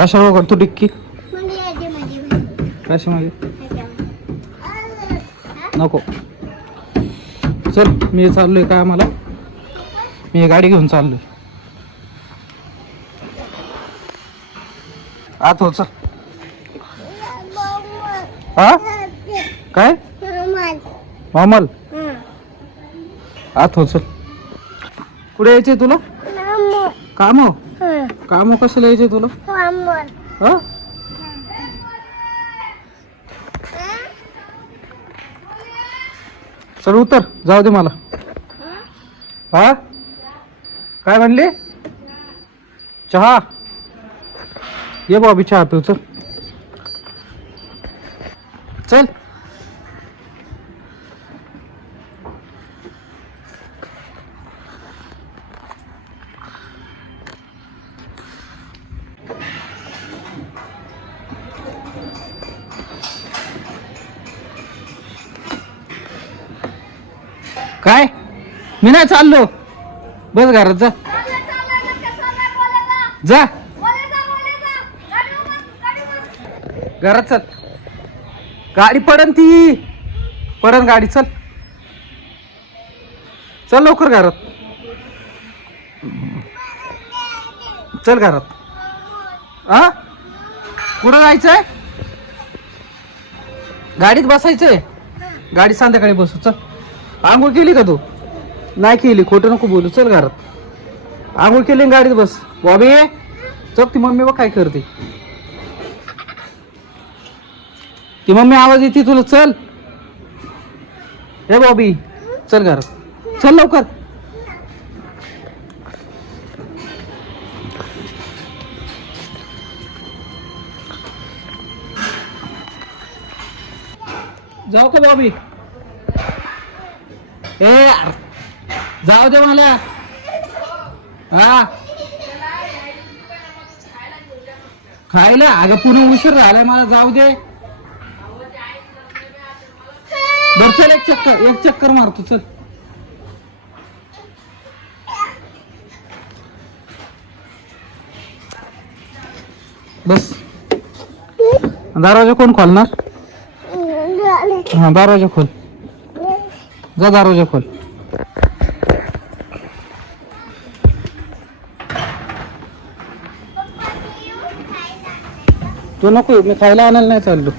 कशावर करतो डिक्की? कशामध्ये? नको. चल मी चाललोय काय मला, मी गाडी घेऊन चाललोय. आत हो चल. हा काय मामल आत हो चल. कुठे यायचे तुला काम? काम कशाला यायचे तुला? हा चल उतर, जाऊ दे मला. हा काय म्हणली? चहा ये बाबी, चहा पिऊ चल. चल काय? मी नाही चाललो, बस घरात जा. जा घरात चल, गाडी पडन ती, पडन गाडी. चल चल लवकर घरात, चल घरात. हा कुठं जायचंय? गाडीत बसायचंय, गाडी संध्याकाळी बसू. चल. आंघोळ केली का तू? नाही केली, खोटं नको बोलू. चल घरात. आंघोळ केली गाडीत बस. बॉबी चल, ती मम्मी बघ काय करते. ती मम्मी आवाज येते तुला. चल हे बॉबी, चल घरात, चल लवकर. जाऊ का बॉबी? ए जाऊ दे मला. हा खायला? अगं पुणे उशीर झालाय मला, जाऊ दे. बर चल, एक चक्कर मारतो. चल बस. दरवाजा कोण खोलणार? हा दरवाजा खोल, जा दरवाजा खोल. तू नको, मी खायला आणायला नाही चाललो.